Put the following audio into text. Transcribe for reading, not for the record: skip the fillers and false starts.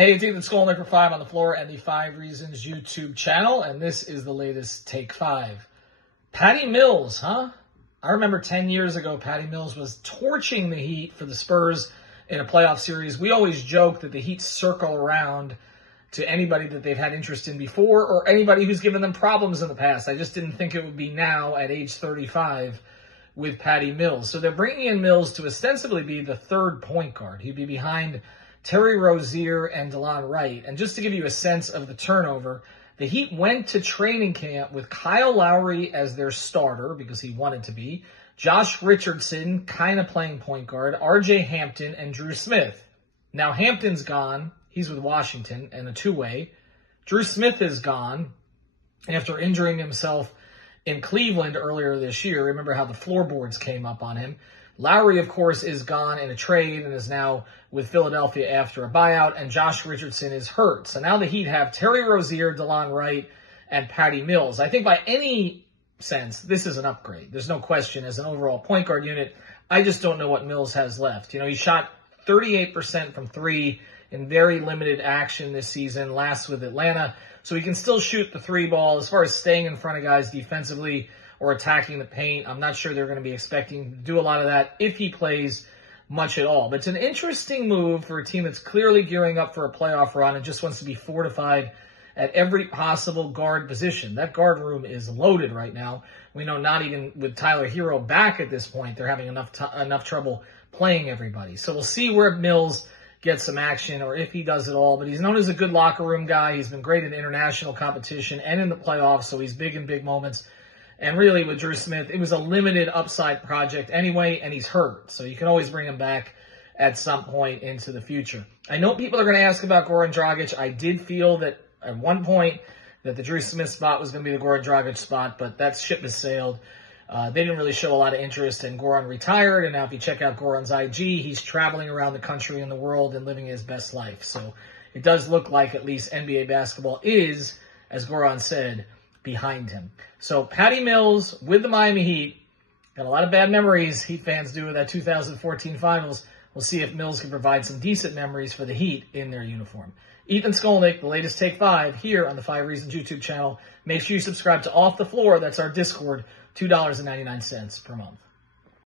Hey, it's Ethan Skolnick for 5 on the Floor and the 5 Reasons YouTube channel, and this is the latest Take 5. Patty Mills, huh? I remember 10 years ago, Patty Mills was torching the Heat for the Spurs in a playoff series. We always joke that the Heat circle around to anybody that they've had interest in before or anybody who's given them problems in the past. I just didn't think it would be now at age 35 with Patty Mills. So they're bringing in Mills to ostensibly be the third point guard. He'd be behind Terry Rozier and DeLon Wright. And just to give you a sense of the turnover, the Heat went to training camp with Kyle Lowry as their starter because he wanted to be, Josh Richardson kind of playing point guard, RJ Hampton, and Drew Smith. Now Hampton's gone. He's with Washington and a two-way. Drew Smith is gone after injuring himself in Cleveland earlier this year. Remember how the floorboards came up on him. Lowry, of course, is gone in a trade and is now with Philadelphia after a buyout, and Josh Richardson is hurt. So now the Heat have Terry Rozier, DeLon Wright, and Patty Mills. I think by any sense, this is an upgrade. There's no question as an overall point guard unit. I just don't know what Mills has left. You know, he shot 38% from three in very limited action this season, last with Atlanta. So he can still shoot the three ball. As far as staying in front of guys defensively or attacking the paint, I'm not sure they're going to be expecting to do a lot of that if he plays much at all. But it's an interesting move for a team that's clearly gearing up for a playoff run and just wants to be fortified at every possible guard position. That guard room is loaded right now. We know not even with Tyler Hero back at this point, they're having enough trouble playing everybody. So we'll see where Mills gets some action or if he does it all. But he's known as a good locker room guy. He's been great in international competition and in the playoffs, so he's big in big moments. And really, with Drew Smith, it was a limited upside project anyway, and he's hurt. So you can always bring him back at some point into the future. I know people are going to ask about Goran Dragic. I did feel that at one point that the Drew Smith spot was going to be the Goran Dragic spot, but that ship has sailed. They didn't really show a lot of interest, and Goran retired. And now if you check out Goran's IG, he's traveling around the country and the world and living his best life. So it does look like at least NBA basketball is, as Goran said, behind him. So Patty Mills with the Miami Heat. Got a lot of bad memories Heat fans do with that 2014 finals. We'll see if Mills can provide some decent memories for the Heat in their uniform. Ethan Skolnick, the latest Take 5 here on the 5 Reasons YouTube channel. Make sure you subscribe to Off the Floor. That's our Discord, $2.99 per month.